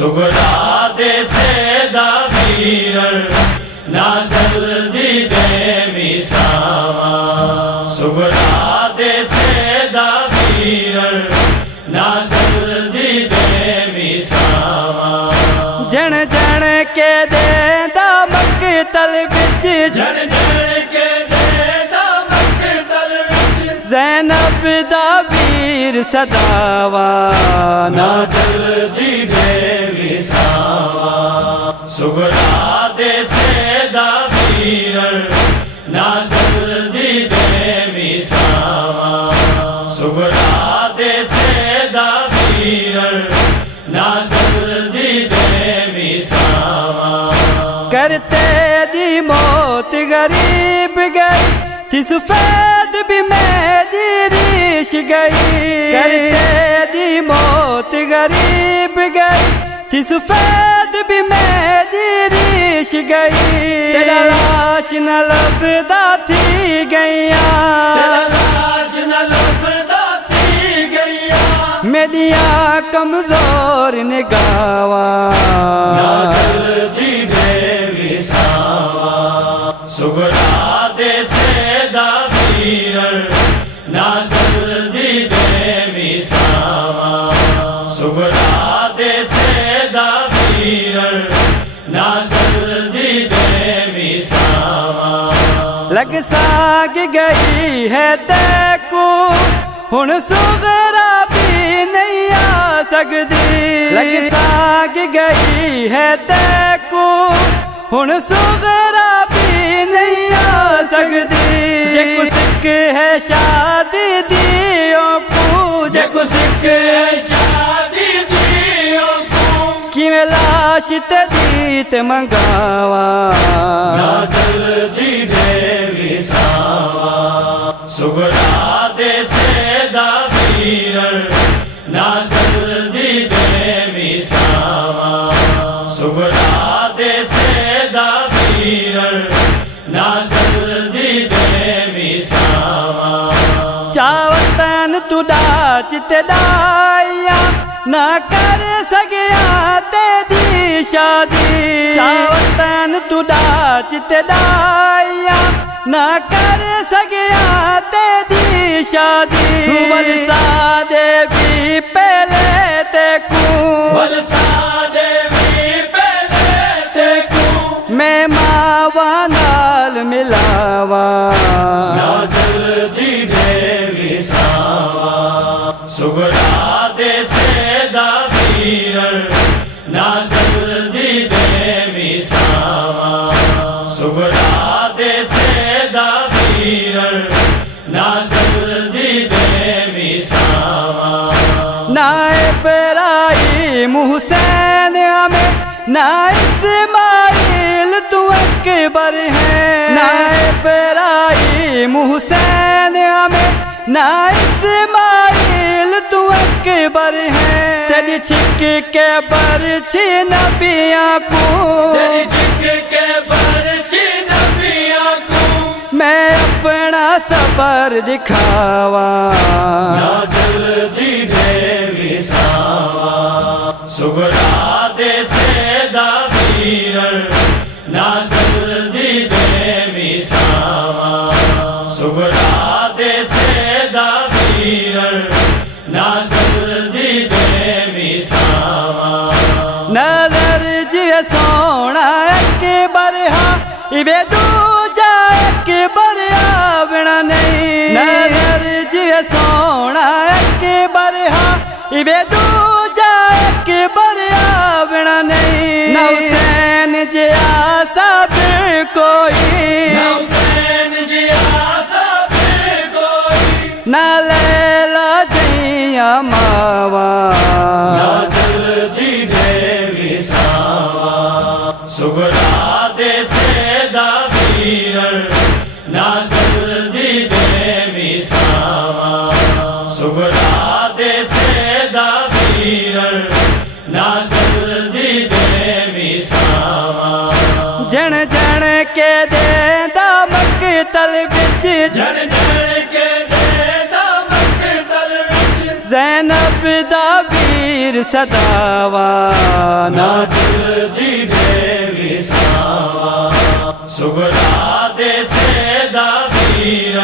سغرا دے سیدہ ویرن نہ جلدی دے وساوا سغرا دے سیدہ ویرن نہ جلدی دے وساوا جن جن کے دے دا مقتل وچ جن جن کے دے دا مقتل وچ زینب دا ویر صداوا نہ جلدی دے وساوا سغرا دے سیدہ ویرن نہ جلدی دے وساوا سغرا دے سیدہ ویرن نہ جلدی دے وساوا کرتے دی موت غریب گئی تھی سفید بھی میری ریش گئی کرتے دی موت غریب گئی تھی سفید بھی میری ریش گئی تیرا لاش نہ لبدا تھی گئیاں تیرا لاش نہ لبدا تھی گئیاں میریاں کمزور نگاواں نہ جلدی دے وساوا سغرا دے سیدہ ویرن نہ جلدی دے وساوا سغرا دے سیدہ ویرن نہ جلدی دے وساوا لگ ساگ گئی ہے تے کو ہن سغرا بھی نہیں آ سکدی لگ ساگ گئی ہے تے کو ہن سغرا بھی نہیں آ سکدی جے کو سکھ ہے شادی دیوں کو جے کو سکھ ہے شادی دیوں کو کیویں لاش تے دیت منگاواں نہ جلدی دے وساوا سغرا دے سیدہ ویرن نہ جلدی دے وساوا سغرا دے سیدہ ویرن نہ جلدی دے وساوا چاوتن تو ڈاچ تے دایا نہ کر سگیا تیری شادی چاوتن تو ڈاچ تے دایا نہ کر سگیا تیری شادی ولسا دے بھی پہلے تے کو ولسا دے بھی پہلے تے کو میں ماواں نال ملاواں نہ جلدی دے وساوا سغرا دے سیدہ ویرن نہ جلدی دے وساوا سغرا دے سیدہ ویرن نہ جلدی دے وساوا نہ ابراہیم حسین ہمیں نہ اسماعیل تو اکبر ہے نہ ابراہیم حسین ہمیں نہ اسماعیل تو اکبر ہے تیری چھک کے برچھی نبیاں کو تیری چھک کے برچھی نبیاں کو میں اپنا صبر دکھاواں نہ جلدی دے وساوا سغرا دے سیدہ ویرن نہ جلدی دے وساوا سغرا دے سیدہ ویرن نہ جلدی دے وساوا نظر جی سونا اکبر ہاں ایویں دوجا اکبر آونا نہیں نظر جی سونا اکبر ہاں ایویں دوجا اکبر آونا نہیں نہ حسین جی آساب کوئی نہ حسین جی آساب کوئی نہ لیلا جیاں ماواں نہ جلدی دے وساوا سغرا دے سیدہ ویرن نہ جلدی دے وساوا سغرا دے سیدہ ویرن نہ جلدی دے وساوا جن جن کے دے دا مقتل وچ جن جن کے دے دا مقتل وچ زینب دا ویر صداوا ਨਾ ਦਿਲ ਦੀ ਬੇਵਿਸਾਵਾ ਸੁਗਰਾ ਦੇ ਸੇ ਦਾ ਵੀਰ